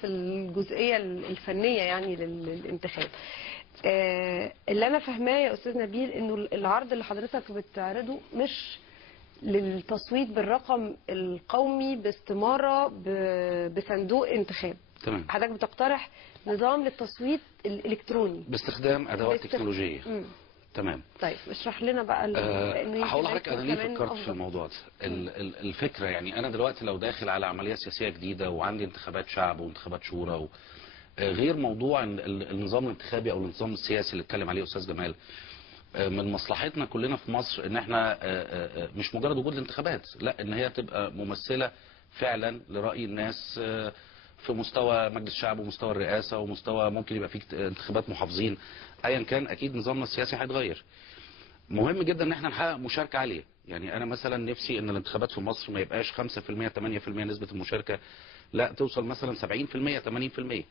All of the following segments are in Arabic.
في الجزئيه الفنيه يعني للانتخاب. اللي انا فاهماه يا استاذ نبيل انه العرض اللي حضرتك بتعرضه مش للتصويت بالرقم القومي باستماره بصندوق انتخاب. تمام. حضرتك بتقترح نظام للتصويت الالكتروني باستخدام ادوات تكنولوجيه. تمام. طيب اشرح لنا بقى هقول لحضرتك انا ليه فكرت في الموضوع ده. الفكره يعني انا دلوقتي لو داخل على عمليه سياسيه جديده وعندي انتخابات شعب وانتخابات شورى غير موضوع النظام الانتخابي او النظام السياسي اللي اتكلم عليه استاذ جمال. من مصلحتنا كلنا في مصر ان احنا مش مجرد وجود الانتخابات، لا، ان هي تبقى ممثله فعلا لراي الناس في مستوى مجلس الشعب ومستوى الرئاسه ومستوى ممكن يبقى فيه انتخابات محافظين. ايا كان اكيد نظامنا السياسي هيتغير. مهم جدا ان احنا نحقق مشاركه عاليه. يعني انا مثلا نفسي ان الانتخابات في مصر ما يبقاش 5% 8% نسبه المشاركه، لا توصل مثلا 70% 80%.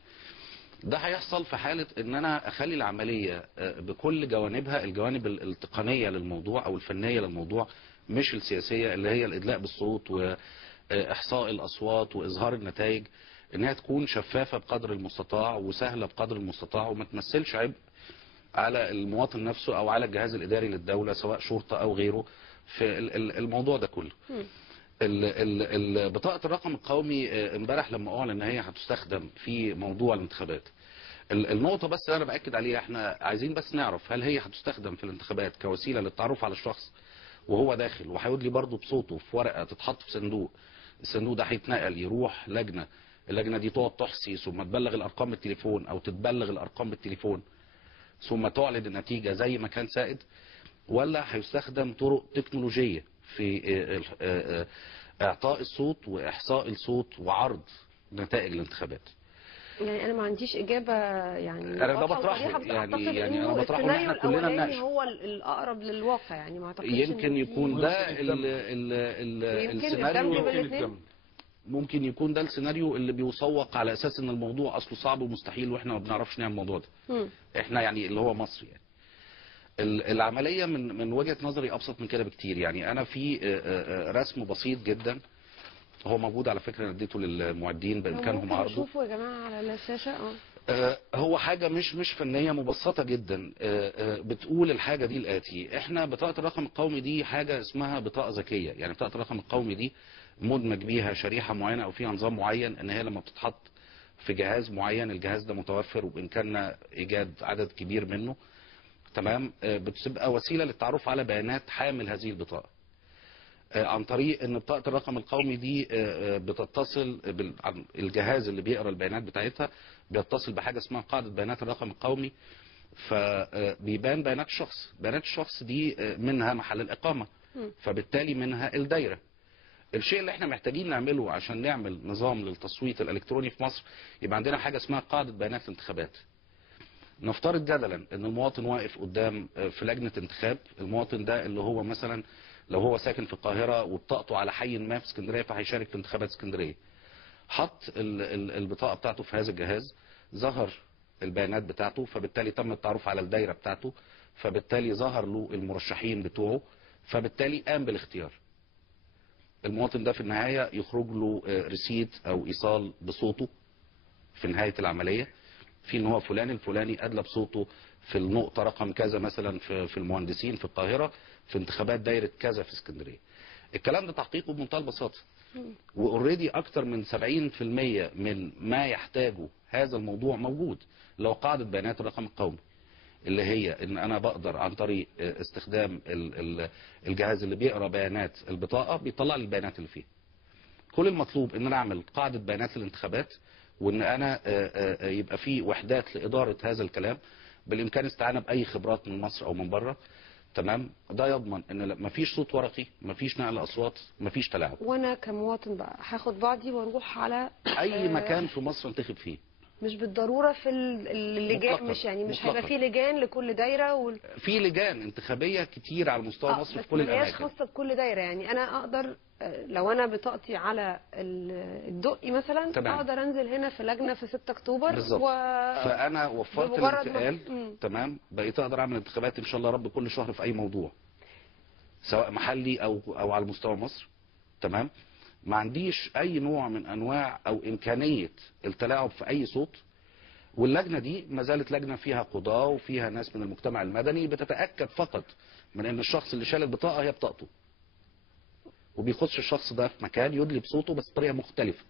ده هيحصل في حالة ان انا اخلي العملية بكل جوانبها، الجوانب التقنية للموضوع او الفنية للموضوع مش السياسية، اللي هي الادلاء بالصوت واحصاء الاصوات واظهار النتائج، انها تكون شفافة بقدر المستطاع وسهلة بقدر المستطاع وما تمثلش عبء على المواطن نفسه او على الجهاز الاداري للدولة سواء شرطة او غيره في الموضوع ده كله. بطاقة الرقم القومي امبارح لما اعلن ان هي هتستخدم في موضوع الانتخابات، النقطة بس اللي انا باكد عليها، احنا عايزين بس نعرف هل هي هتستخدم في الانتخابات كوسيلة للتعرف على الشخص وهو داخل، وهيدلي برضه بصوته في ورقة تتحط في صندوق، الصندوق ده هيتنقل يروح لجنة، اللجنة دي تقعد تحصي ثم تبلغ الارقام بالتليفون او تتبلغ الارقام بالتليفون ثم تعلن النتيجة زي ما كان سائد، ولا هيستخدم طرق تكنولوجية في اعطاء الصوت واحصاء الصوت وعرض نتائج الانتخابات؟ يعني انا ما عنديش اجابه يعني انا ده بطرحه، يعني انا بطرحه ان احنا كلنا نناقش. هو الاقرب للواقع، يعني ما اعتقدش يمكن يكون ده السيناريو، ممكن يكون ده السيناريو اللي بيسوق على اساس ان الموضوع اصله صعب ومستحيل واحنا ما بنعرفش نعمل الموضوع ده. احنا يعني اللي هو مصر يعني. العمليه من وجهه نظري ابسط من كده بكتير. يعني انا في رسم بسيط جدا هو موجود على فكره، انا اديته للمعدين بامكانهم عرضه. شوفوا يا جماعه على الشاشه. هو حاجه مش فنيه، مبسطه جدا. بتقول الحاجه دي الاتي: احنا بطاقه الرقم القومي دي حاجه اسمها بطاقه ذكيه. يعني بطاقه الرقم القومي دي مدمج بيها شريحه معينه او فيها نظام معين، ان هي لما بتتحط في جهاز معين، الجهاز ده متوفر وبامكاننا ايجاد عدد كبير منه، تمام، بتبقى وسيله للتعرف على بيانات حامل هذه البطاقه عن طريق ان بطاقه الرقم القومي دي بتتصل الجهاز اللي بيقرا البيانات بتاعتها بيتصل بحاجه اسمها قاعده بيانات الرقم القومي، فبيبان بيانات الشخص. بيانات الشخص دي منها محل الاقامه، فبالتالي منها الدايره. الشيء اللي احنا محتاجين نعمله عشان نعمل نظام للتصويت الالكتروني في مصر، يبقى عندنا حاجه اسمها قاعده بيانات الانتخابات. نفترض جدلا ان المواطن واقف قدام في لجنه انتخاب، المواطن ده اللي هو مثلا لو هو ساكن في القاهره وبطاقته على حي ما في اسكندريه فهيشارك في انتخابات اسكندريه، حط البطاقه بتاعته في هذا الجهاز، ظهر البيانات بتاعته، فبالتالي تم التعرف على الدايره بتاعته، فبالتالي ظهر له المرشحين بتوعه، فبالتالي قام بالاختيار. المواطن ده في النهايه يخرج له ريسيت او ايصال بصوته في نهايه العمليه، في ان هو فلان الفلاني ادلى بصوته في النقطه رقم كذا مثلا في المهندسين في القاهره في انتخابات دايره كذا في اسكندريه. الكلام ده تحقيقه بمنتهى البساطه، واوريدي اكتر من 70% من ما يحتاجه هذا الموضوع موجود، لو قاعده بيانات الرقم القومي، اللي هي ان انا بقدر عن طريق استخدام الجهاز اللي بيقرا بيانات البطاقه بيطلع لي البيانات اللي فيها. كل المطلوب ان انا اعمل قاعده بيانات الانتخابات، وان انا يبقى في وحدات لاداره هذا الكلام، بالامكان استعانه باي خبرات من مصر او من بره، تمام. ده يضمن ان مفيش صوت ورقي، مفيش نقل اصوات، مفيش تلاعب. وانا كمواطن بقى هاخد بعضي واروح على اي مكان في مصر انتخب فيه، مش بالضروره في اللجان، مش هيبقى في لجان لكل دايره في لجان انتخابيه كتير على مستوى مصر في كل الاماكن، بس ما هياش خاصه بكل دايره. يعني انا اقدر لو انا بطاقتي على الدقي مثلا، تمام، اقدر انزل هنا في لجنه في 6 اكتوبر بالظبط. فانا وفرت الانتقال، تمام، بقيت اقدر اعمل انتخابات ان شاء الله رب كل شهر في اي موضوع، سواء محلي او على مستوى مصر، تمام. ما عنديش اي نوع من انواع او امكانيه التلاعب في اي صوت. واللجنه دي ما زالت لجنه فيها قضاه وفيها ناس من المجتمع المدني بتتاكد فقط من ان الشخص اللي شال البطاقه هي بطاقته، وبيخش الشخص ده في مكان يدلي بصوته بس بطريقه مختلفه.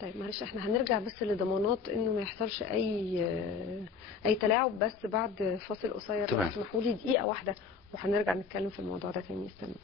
طيب معلش احنا هنرجع بس لضمانات انه ما يحصلش اي تلاعب، بس بعد فاصل قصير. تمام. اسمحوا لي دقيقه واحده وهنرجع نتكلم في الموضوع ده تاني. استنوا.